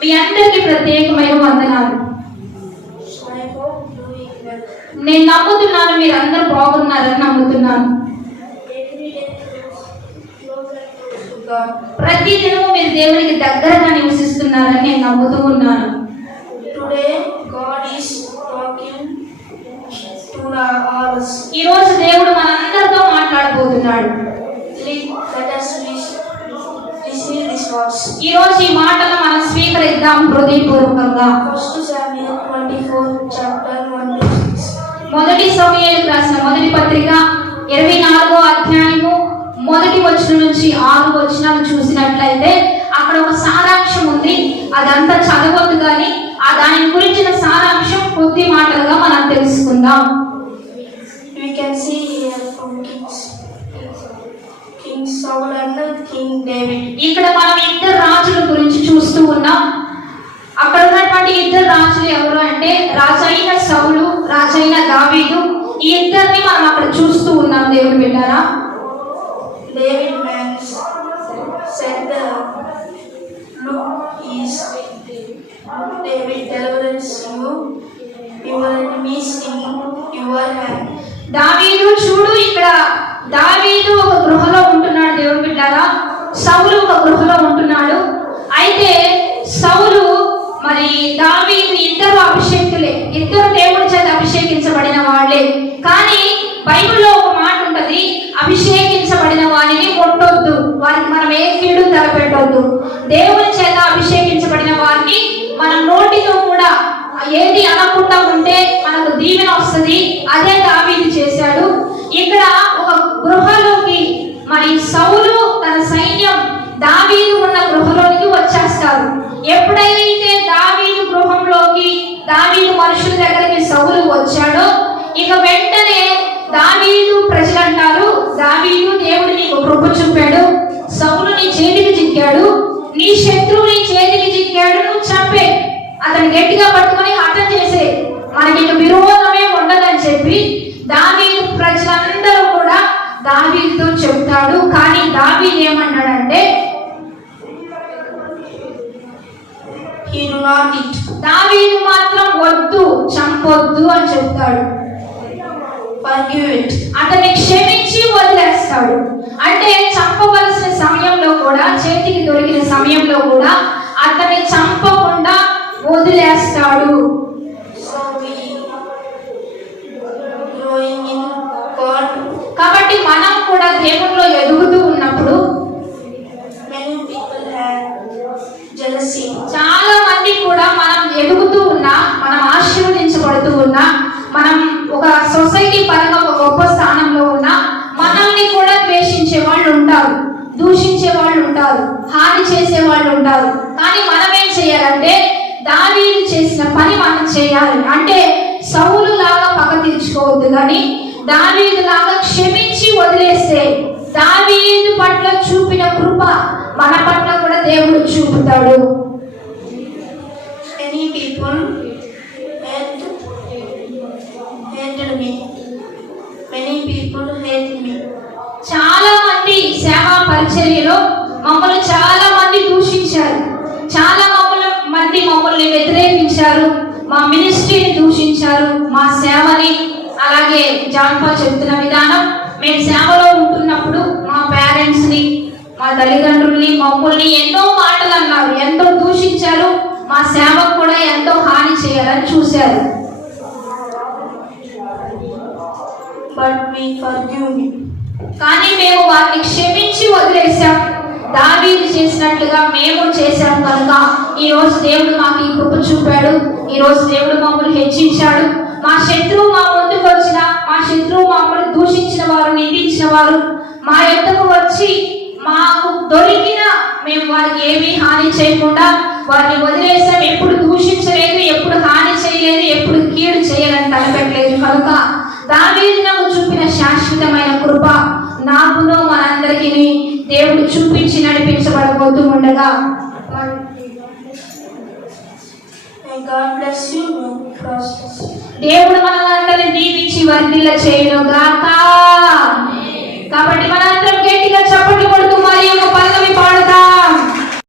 మీ అందరికీ ప్రత్యేకమైన వందనాలు. నేను నమ్ముతున్నాను మీరు అందరూ బాగున్నారని నమ్ముతున్నాను. ప్రతి దినము మీరు దేవునికి దగ్గరగా నివసిస్తున్నారని నేను నమ్ముతూ ఉన్నాను. ఈ రోజు దేవుడు మనందరితో మాట్లాడబోతున్నాడు. ఈ రోజు ఈ మాటలు మనం స్వీకరిద్దాం హృదయపూర్వకంగా. మొదటి సమూయేలుకు రాసిన మొదటి పత్రిక 24వ అధ్యాయము 1వ వచనం నుంచి 6వ వచనాలు చూసినట్లయితే అక్కడ ఒక సారాంశం ఉంది. అదంతా చదవద్దు కానీ దాని గురించిన సారాంశం కొద్ది మాటలుగా మనం తెలుసుకుందాం. ఇక్కడ మనం ఇద్దరు రాజుల గురించి చూస్తూ ఉన్నాం. అక్కడ ఉన్నటువంటి ఇద్దరు రాజులు ఎవరు అంటే రాజైన సౌలు, రాజైన దావీదు. ఈ ఇద్దరిని మనం అక్కడ చూస్తూ ఉన్నాం. దేవుడు విన్నారా? David man said, "Look, David delivers you, your enemies in your hand." దావీదు చూడు, ఇక్కడ దావీదు ఒక గృహలో ఉంటున్నాడు. దేవుడు బిడ్డారా, సౌలు ఒక గృహలో ఉంటున్నాడు. అయితే సౌలు మరి దావీదు ఇద్దరు అభిషేక్తులే, ఇద్దరు దేవుడి చేత అభిషేకించబడిన వాళ్ళే. కానీ బైబిల్లో ఒక మాట ఉంటది, అభిషేకించబడిన వారిని కొట్టొద్దు, వారికి మనం ఏ కీడు తలపెట్టొద్దు. దేవుని చేత అభిషేకించబడిన వారిని మనం నోటితో కూడా ఏది అనకుండా ఉంటే మనకు దీవెన వస్తుంది. అదే దావీదు చేశాడు. ఇక్కడ ఒక గృహలోకి మరి సౌలు తన సైన్యం దావీదు ఉన్న గృహలోనికి వచ్చేస్తారు. ఎప్పుడైతే దావీదు గృహంలోకి, దావీదు మనుషుల దగ్గరికి సౌలు వచ్చాడో ఇక వెంటనే దావీదు ప్రజలు అంటారు, దావీదు దేవుడు నీకు కృప చూపాడు, సౌలు నీ చేతికి చిక్కాడు, నీ శత్రువు నీ చేతికి చిక్కాడు, నువ్వు చంపే, అతను గట్టిగా పట్టుకొని హతం చేసే, మనకి ఇక విరోధమే ఉండదని చెప్పి దావీదు ప్రజలందరూ కూడా దావీదుతో చెప్తాడు. కానీ దావీదు ఏమన్నాడంటే దావీదు మాత్రం వద్దు, చంపొద్దు అని చెప్తాడు. అతన్ని క్షమించి వదిలేస్తాడు. అంటే చంపవలసిన సమయంలో కూడా, చేతికి దొరికిన సమయంలో కూడా అతన్ని చంపకుండా వదిలేస్తాడు. కాబట్టి మనం కూడా దేవునిలో ఎదుగుతూ ఉన్నప్పుడు చాలా మంది కూడా మనం ఎదుగుతూ ఉన్నా, మనం ఆశీర్వదించబడుతూ ఉన్నా, మనం ఒక సొసైటీ పరంగా ఒక గొప్ప స్థానంలో ఉన్నా, మనల్ని కూడా ద్వేషించే వాళ్ళు ఉంటారు, దూషించే వాళ్ళు ఉంటారు, హాని చేసే వాళ్ళు ఉంటారు. కానీ మనం ఏం చేయాలంటే దావీదు చేసిన పని మనం చేయాలి. అంటే సౌలు లాగా పగ తీర్చుకోవద్దు, కానీ దావీదు లాగా క్షమించి వదిలేస్తే దావీదు పట్ల చూపిన కృప మన పట్ల కూడా దేవుడు చూపుతాడు. Many people hated me. Many people hate me. చాలా మంది సేవా పరిచర్యలో మమ్మల్ని చాలా మంది దూషించారు, చాలా మంది మమ్మల్ని వ్యతిరేకించారు, మా మినిస్ట్రీని దూషించారు, మా సేవని. అలాగే జాన్పా చెప్తున్న విధానం, మేము సేవలో ఉంటున్నప్పుడు మా పేరెంట్స్ ని, మా తల్లిదండ్రుల్ని, మమ్మల్ని ఎన్నో మాటలు అన్నారు, ఎంతో దూషించారు, మా సేవకు కూడా ఎంతో హాని చేయాలని చూశారు. కానీ మేము వారిని క్షమించి వదిలేసాం. దావీదు చేసినట్లుగా మేము చేశాం కనుక ఈ రోజు దేవుడు మాకు ఈ కృప చూపాడు. ఈ రోజు దేవుడు మమ్మల్ని హెచ్చించాడు. మా శత్రువు మా ముందుకు వచ్చిన, మా శత్రువు మమ్మల్ని దూషించిన వారు, నిందించిన వారు మా యొద్దకు వచ్చి మాకు దొరికిన మేము వారికి ఏమీ హాని చేయకుండా వారిని వదిలేసాం. ఎప్పుడు దూషించలేదు, ఎప్పుడు హాని చేయలేదు, ఎప్పుడు కీడు చేయాలని తలపెట్టలేదు. కనుక దావీదు నాకు చూపిన శాశ్వతమైన కృప నాకును మనందరికీ దేవుడు చూపించి నడిపించబడబోతూ ఉండగా దేవుడు మనందరిని దీవించి వర్ధిల్ల చేయును గాక. కాబట్టి మనందరం గట్టిగా చప్పట్లు కొడుతూ మరి ఒక పల్లవి పాడు.